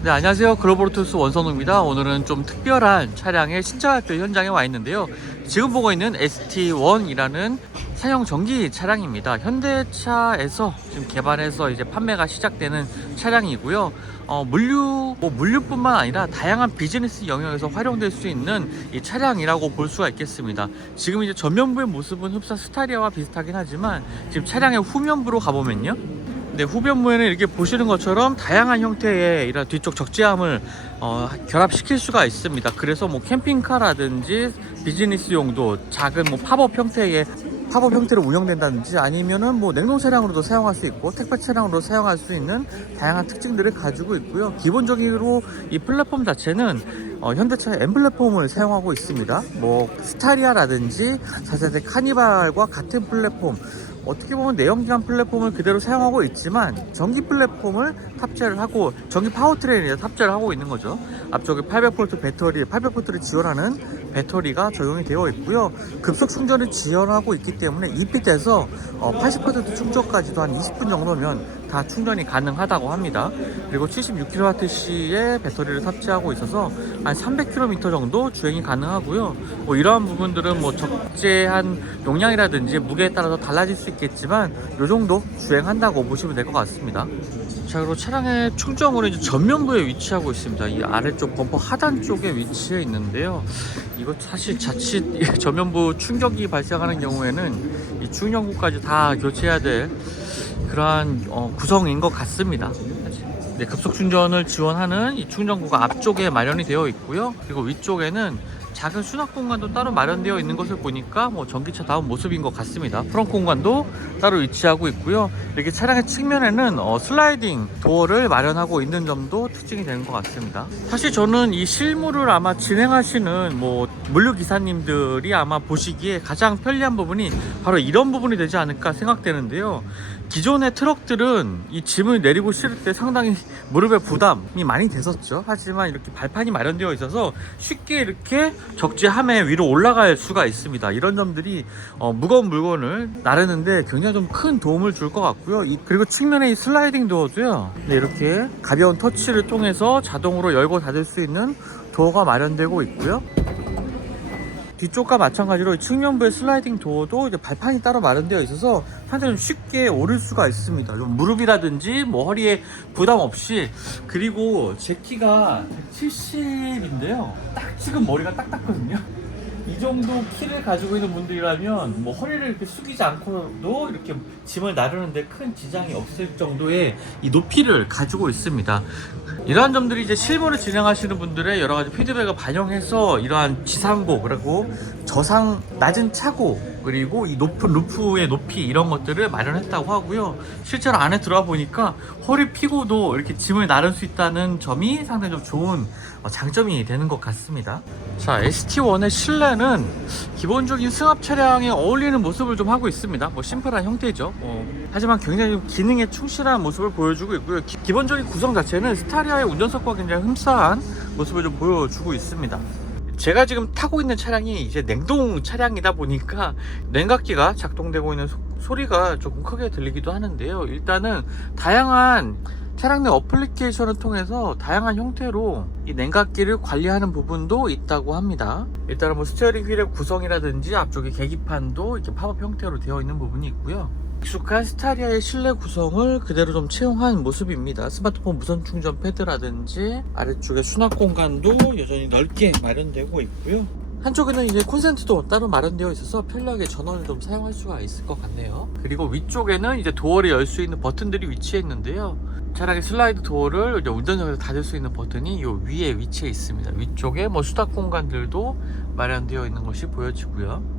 네, 안녕하세요. 글로벌토스 원선우입니다. 오늘은 좀 특별한 차량의 신차 발표 현장에 와 있는데요. 지금 보고 있는 ST1이라는 사용 전기 차량입니다. 현대차에서 지금 개발해서 이제 판매가 시작되는 차량이고요. 물류뿐만 아니라 다양한 비즈니스 영역에서 활용될 수 있는 이 차량이라고 볼 수가 있겠습니다. 지금 이제 전면부의 모습은 흡사 스타리아와 비슷하긴 하지만 지금 차량의 후면부로 가보면요. 네, 후면부에는 이렇게 보시는 것처럼 다양한 형태의 이런 뒤쪽 적재함을 결합시킬 수가 있습니다. 그래서 뭐 캠핑카라든지 비즈니스 용도 작은 뭐 팝업 형태로 운영된다든지 아니면은 뭐 냉동 차량으로도 사용할 수 있고 택배 차량으로 사용할 수 있는 다양한 특징들을 가지고 있고요. 기본적으로 이 플랫폼 자체는 현대차의 M 플랫폼을 사용하고 있습니다. 뭐 스타리아라든지 4세대 카니발과 같은 플랫폼, 어떻게 보면 내연기관 플랫폼을 그대로 사용하고 있지만 전기 플랫폼을 탑재를 하고 전기 파워트레인에 탑재를 하고 있는 거죠. 앞쪽에 800V 배터리, 800V를 지원하는 배터리가 적용이 되어 있고요. 급속 충전을 지원하고 있기 때문에 EP에서 80% 충전까지도 한 20분 정도면 다 충전이 가능하다고 합니다. 그리고 76kWh의 배터리를 탑재하고 있어서 한 300km 정도 주행이 가능하고요. 뭐 이러한 부분들은 뭐 적재한 용량이라든지 무게에 따라서 달라질 수 있겠지만 이 정도 주행한다고 보시면 될 것 같습니다. 자, 그리고 차량의 충전구는 이제 전면부에 위치하고 있습니다. 이 아래쪽 범퍼 하단 쪽에 위치해 있는데요. 이거 사실 자칫 전면부 충격이 발생하는 경우에는 이 충전구까지 다 교체해야 될 그러한 구성인 것 같습니다. 네, 급속 충전을 지원하는 이 충전구가 앞쪽에 마련이 되어 있고요. 그리고 위쪽에는 작은 수납 공간도 따로 마련되어 있는 것을 보니까 뭐 전기차 다운 모습인 것 같습니다. 트렁크 공간도 따로 위치하고 있고요. 이렇게 차량의 측면에는 슬라이딩 도어를 마련하고 있는 점도 특징이 되는 것 같습니다. 사실 저는 이 실무를 아마 진행하시는 뭐 물류 기사님들이 아마 보시기에 가장 편리한 부분이 바로 이런 부분이 되지 않을까 생각되는데요. 기존의 트럭들은 이 짐을 내리고 실을 때 상당히 무릎에 부담이 많이 됐었죠. 하지만 이렇게 발판이 마련되어 있어서 쉽게 이렇게 적재함에 위로 올라갈 수가 있습니다. 이런 점들이 무거운 물건을 나르는데 굉장히 좀 큰 도움을 줄 것 같고요. 그리고 측면에 이 슬라이딩 도어도요. 네, 이렇게 가벼운 터치를 통해서 자동으로 열고 닫을 수 있는 도어가 마련되고 있고요. 뒤쪽과 마찬가지로 측면부의 슬라이딩 도어도 이제 발판이 따로 마련되어 있어서 상당히 쉽게 오를 수가 있습니다. 좀 무릎이라든지 뭐 허리에 부담 없이. 그리고 제 키가 170인데요. 딱 지금 머리가 딱 닿거든요. 이 정도 키를 가지고 있는 분들이라면 뭐 허리를 이렇게 숙이지 않고도 이렇게 짐을 나르는데 큰 지장이 없을 정도의 이 높이를 가지고 있습니다. 이러한 점들이 이제 실무를 진행하시는 분들의 여러 가지 피드백을 반영해서 이러한 지상고, 그리고 저상 낮은 차고, 그리고 이 높은 루프의 높이, 이런 것들을 마련했다고 하고요. 실제로 안에 들어가 보니까 허리 피고도 이렇게 짐을 나를 수 있다는 점이 상당히 좀 좋은 장점이 되는 것 같습니다. 자, ST1의 실내는 기본적인 승합 차량에 어울리는 모습을 좀 하고 있습니다. 뭐 심플한 형태죠. 하지만 굉장히 좀 기능에 충실한 모습을 보여주고 있고요. 기본적인 구성 자체는 스타리아의 운전석과 굉장히 흡사한 모습을 좀 보여주고 있습니다. 제가 지금 타고 있는 차량이 이제 냉동 차량이다 보니까 냉각기가 작동되고 있는 소리가 조금 크게 들리기도 하는데요. 일단은 다양한 차량 내 어플리케이션을 통해서 다양한 형태로 이 냉각기를 관리하는 부분도 있다고 합니다. 일단은 뭐 스티어링 휠의 구성이라든지 앞쪽에 계기판도 이렇게 팝업 형태로 되어 있는 부분이 있고요. 익숙한 스타리아의 실내 구성을 그대로 좀 채용한 모습입니다. 스마트폰 무선 충전 패드라든지 아래쪽에 수납 공간도 여전히 넓게 마련되고 있고요. 한쪽에는 이제 콘센트도 따로 마련되어 있어서 편리하게 전원을 좀 사용할 수가 있을 것 같네요. 그리고 위쪽에는 이제 도어를 열 수 있는 버튼들이 위치해 있는데요. 차량의 슬라이드 도어를 이제 운전석에서 닫을 수 있는 버튼이 이 위에 위치해 있습니다. 위쪽에 뭐 수납 공간들도 마련되어 있는 것이 보여지고요.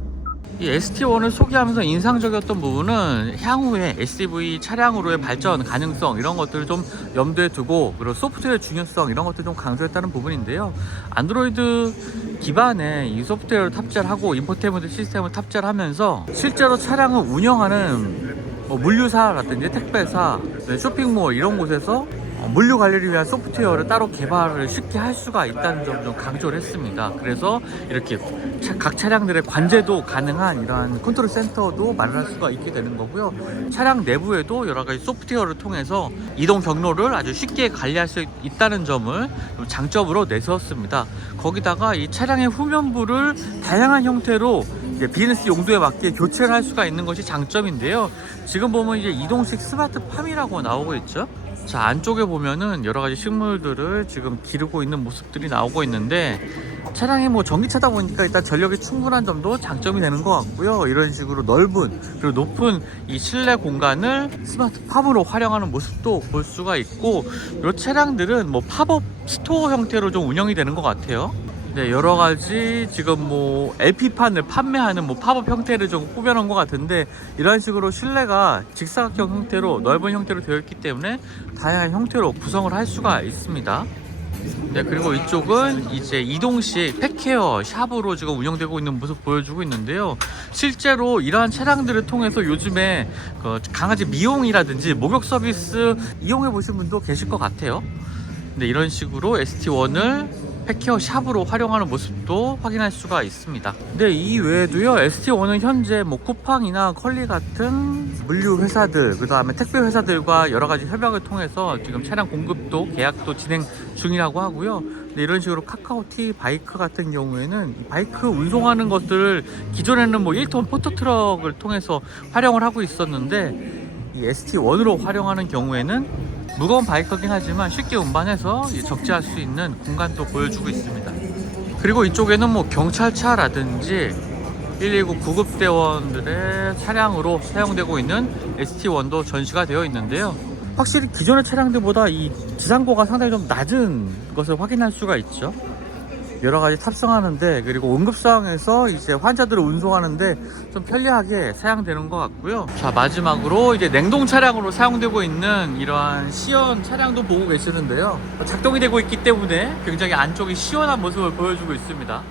이 ST1을 소개하면서 인상적이었던 부분은 향후에 SUV 차량으로의 발전 가능성, 이런 것들을 좀 염두에 두고, 그리고 소프트웨어의 중요성, 이런 것들을 좀 강조했다는 부분인데요. 안드로이드 기반의 이 소프트웨어를 탑재를 하고 인포테인먼트 시스템을 탑재를 하면서 실제로 차량을 운영하는 물류사라든지 택배사, 쇼핑몰 이런 곳에서 물류 관리를 위한 소프트웨어를 따로 개발을 쉽게 할 수가 있다는 점 좀 강조를 했습니다. 그래서 이렇게 각 차량들의 관제도 가능한 이러한 컨트롤 센터도 마련할 수가 있게 되는 거고요. 차량 내부에도 여러 가지 소프트웨어를 통해서 이동 경로를 아주 쉽게 관리할 수 있다는 점을 좀 장점으로 내세웠습니다. 거기다가 이 차량의 후면부를 다양한 형태로 비즈니스 용도에 맞게 교체를 할 수가 있는 것이 장점인데요. 지금 보면 이제 이동식 스마트 팜이라고 나오고 있죠. 자, 안쪽에 보면은 여러 가지 식물들을 지금 기르고 있는 모습들이 나오고 있는데, 차량이 뭐 전기차다 보니까 일단 전력이 충분한 점도 장점이 되는 것 같고요. 이런 식으로 넓은 그리고 높은 이 실내 공간을 스마트 팜으로 활용하는 모습도 볼 수가 있고, 이 차량들은 뭐 팝업 스토어 형태로 좀 운영이 되는 것 같아요. 네, 여러 가지 지금 뭐 LP판을 판매하는 뭐 팝업 형태를 좀 꾸며놓은 것 같은데, 이런 식으로 실내가 직사각형 형태로 넓은 형태로 되어 있기 때문에 다양한 형태로 구성을 할 수가 있습니다. 네, 그리고 이쪽은 이제 이동식 펫케어 샵으로 지금 운영되고 있는 모습 보여주고 있는데요. 실제로 이러한 차량들을 통해서 요즘에 그 강아지 미용이라든지 목욕 서비스 이용해 보신 분도 계실 것 같아요. 네, 이런 식으로 ST1을 펫케어 샵으로 활용하는 모습도 확인할 수가 있습니다. 근데 이 외에도요, ST1은 현재 뭐 쿠팡이나 컬리 같은 물류 회사들, 그 다음에 택배 회사들과 여러 가지 협약을 통해서 지금 차량 공급도 계약도 진행 중이라고 하고요. 근데 이런 식으로 카카오티 바이크 같은 경우에는 바이크 운송하는 것들을 기존에는 뭐 1톤 포토트럭을 통해서 활용을 하고 있었는데, 이 ST1으로 활용하는 경우에는 무거운 바이크긴 하지만 쉽게 운반해서 적재할 수 있는 공간도 보여주고 있습니다. 그리고 이쪽에는 뭐 경찰차라든지 119 구급대원들의 차량으로 사용되고 있는 ST1도 전시가 되어 있는데요. 확실히 기존의 차량들보다 이 지상고가 상당히 좀 낮은 것을 확인할 수가 있죠. 여러 가지 탑승하는데, 그리고 응급 상황에서 이제 환자들을 운송하는데 좀 편리하게 사용되는 것 같고요. 자, 마지막으로 이제 냉동 차량으로 사용되고 있는 이러한 시연 차량도 보고 계시는데요. 작동이 되고 있기 때문에 굉장히 안쪽이 시원한 모습을 보여주고 있습니다.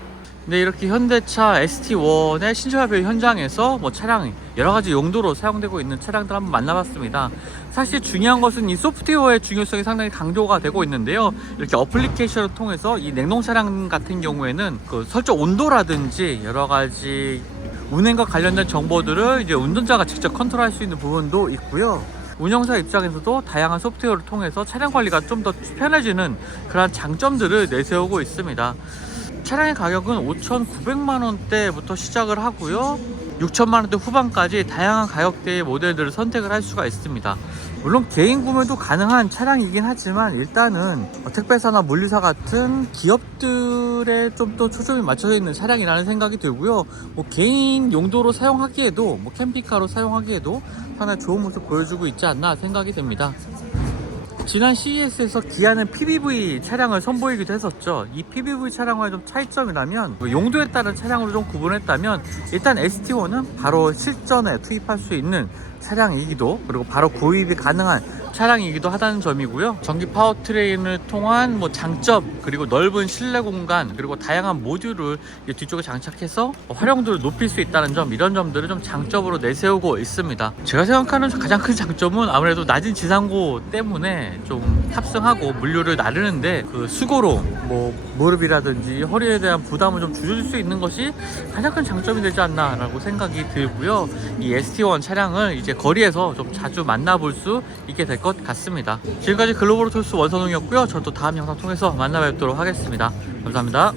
네, 이렇게 현대차 ST1의 신차별 현장에서 뭐 차량 여러 가지 용도로 사용되고 있는 차량들 한번 만나봤습니다. 사실 중요한 것은 이 소프트웨어의 중요성이 상당히 강조가 되고 있는데요. 이렇게 어플리케이션을 통해서 이 냉동 차량 같은 경우에는 그 설정 온도라든지 여러 가지 운행과 관련된 정보들을 이제 운전자가 직접 컨트롤할 수 있는 부분도 있고요. 운영사 입장에서도 다양한 소프트웨어를 통해서 차량 관리가 좀 더 편해지는 그런 장점들을 내세우고 있습니다. 차량의 가격은 5,900만원대부터 시작을 하고요, 6천만원대 후반까지 다양한 가격대의 모델들을 선택을 할 수가 있습니다. 물론 개인 구매도 가능한 차량이긴 하지만, 일단은 택배사나 물류사 같은 기업들에 좀 더 초점이 맞춰져 있는 차량이라는 생각이 들고요. 뭐 개인 용도로 사용하기에도, 뭐 캠핑카로 사용하기에도 하나 좋은 모습 보여주고 있지 않나 생각이 됩니다. 지난 CES에서 기아는 PBV 차량을 선보이기도 했었죠. 이 PBV 차량과의 좀 차이점이라면, 용도에 따른 차량으로 좀 구분했다면, 일단 ST1은 바로 실전에 투입할 수 있는 차량이기도, 그리고 바로 구입이 가능한 차량이기도 하다는 점이고요. 전기 파워트레인을 통한 뭐 장점, 그리고 넓은 실내 공간, 그리고 다양한 모듈을 뒤쪽에 장착해서 활용도를 높일 수 있다는 점, 이런 점들을 좀 장점으로 내세우고 있습니다. 제가 생각하는 가장 큰 장점은 아무래도 낮은 지상고 때문에 좀 탑승하고 물류를 나르는데 그 수고로 뭐 무릎이라든지 허리에 대한 부담을 좀 줄여줄 수 있는 것이 가장 큰 장점이 되지 않나 라고 생각이 들고요. 이 ST1 차량을 이제 거리에서 좀 자주 만나볼 수 있게 될 것 같습니다. 지금까지 글로벌 톨스 원선웅이었고요. 전 또 다음 영상 통해서 만나 뵙도록 하겠습니다. 감사합니다.